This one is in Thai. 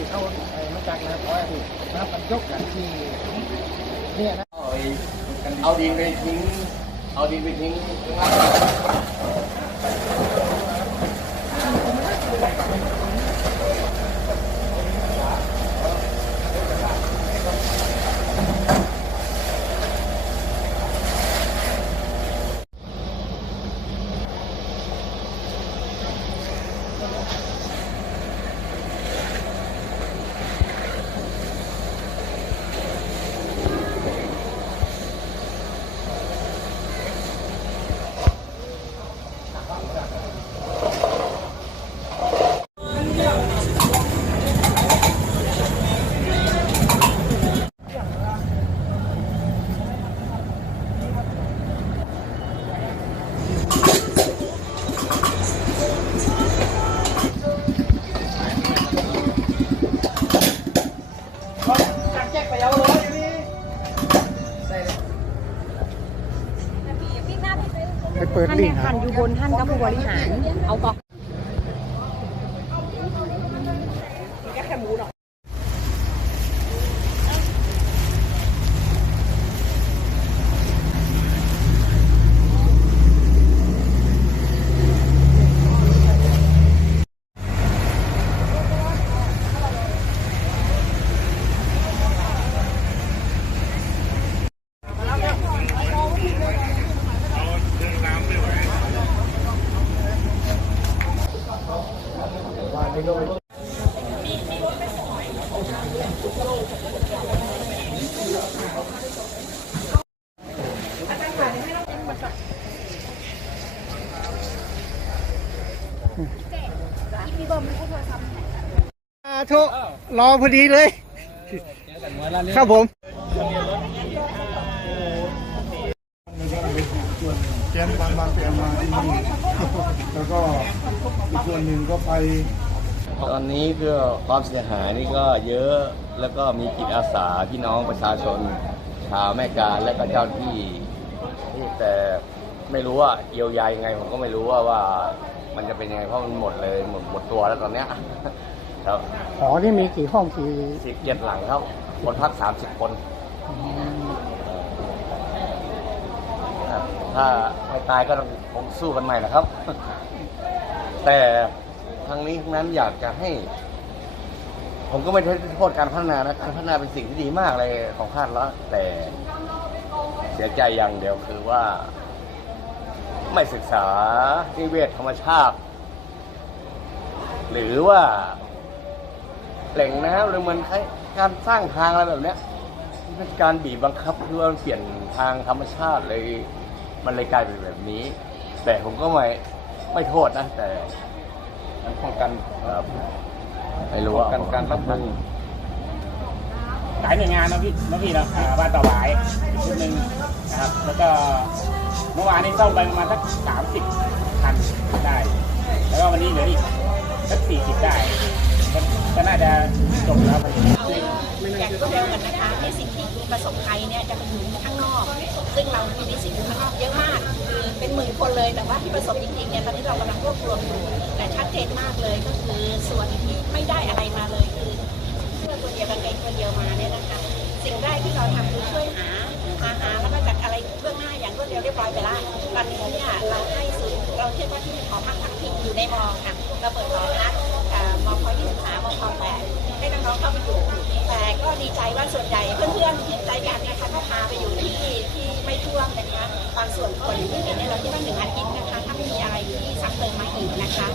ที่เอาไอ้มาจากนาคอยน้ำปันยกอย่างที่เนี่ยนะเอาไอ้เอาดินไปทิ้ง เอาดินไปทิ้งข้างล่าง เปิดท่านลิเนี่ยก์ท่านอยู่บนท่านก็ผู้บริหาร เอากอกแค่หมูหรอก อ่า โทรรอพอดีเลย ครับผมแกนบางบางไปเอามาที่นี่แล้วก็อีกส่วนหนึ่งก็ไป ตอนนี้ก็ความเสียหายนี่ก็เยอะแล้วก็มีจิตอาสาพี่น้องประชาชน ชาวแม่กาและก็เจ้าที่ที่แต่ไม่รู้ว่าเยียวยายังไงผมก็ไม่รู้ว่าว่ามันจะเป็นยังไงเพราะมันหมดเลยหมดหมดตัวแล้วตอนเนี้ยครับหอนี่มีกี่ห้องกี่สิบเจ็ดหลังครับคนพักสามสิบคนครับถ้าไม่ตายก็ต้องคงสู้กันใหม่นะครับ แต่ ทั้งนี้ทั้งนั้นอยากจะให้ ผมก็ไม่ได้โทษการพัฒนานะการพัฒนาเป็นสิ่งที่ดีมากเลยของชาติแล้วแต่เสียใจอย่างเดียวคือว่า ไม่ศึกษานิเวศธรรมชาติ หรือว่าแหล่งน้ำหรือเหมันคล้การสร้างทางอะไรแบบเนี้ยเป็นการบีบบังคับเพื่อเปลี่ยนทางธรรมชาติเลย มันเลยกลายเป็นแบบนี้ แต่ผมก็ไม่ไม่โทษนะแต่ ป้องกันครับไม่รู้ว่าป้องกันการรับมือหลายหน่วยงานนะพี่นะพี่นะอ่าบ้านต่อหวายอีกชุดหนึ่งนะครับ แล้วก็เมื่อวานนี้ซ่อมไปประมาณสักสามสิบคันได้ แล้วก็วันนี้เหลืออีกสักสี่สิบได้ก็ก็น่าจะจบแล้วครับอย่าง รวดเร็วกันนะคะในสิ่งที่ประสบภัยเนี่ยจะไปอยู่ข้างนอก ซึ่งเรามีสิ่งอยู่ข้างนอกเยอะมากคือเป็นหมื่นคนเลยแต่ว่าที่ประสบจริงๆเนี่ยตอนนี้เรากำลังรวบรวมอยู่แต่ชัดเจนมากเลยก็คือส่วนที่ไม่ได้อะไรมาเลยคือเพื่อตัวเดียวกันเองตัวเดียวมาเนี่ยนะคะสิ่งแรกที่เราทำคือช่วยหาหาหาแล้วก็จัดอะไรเบื้องหน้าอย่างรวดเร็วเรียบร้อยไปแล้วตอนนี้เนี่ยเราให้ศูนย์เราเรียกว่าที่หอพักพักพิงอยู่ในมอค่ะเราเปิดหอพักเอ่อ มพ23มพ8ให้น้องๆเข้าไปอยู่แต่ก็ดีใจว่าส่วนใหญ่เพื่อนๆเห็นใจกันนะคะก็พาไปอยู่ที่ที่ไม่ท่วมนะคะบางส่วนคนที่เห็นเนี่ยเราที่ว่าหนึ่งอาทิตย์นะคะถ้าไม่มีอะไรที่ซักเติมมาอีกนะคะ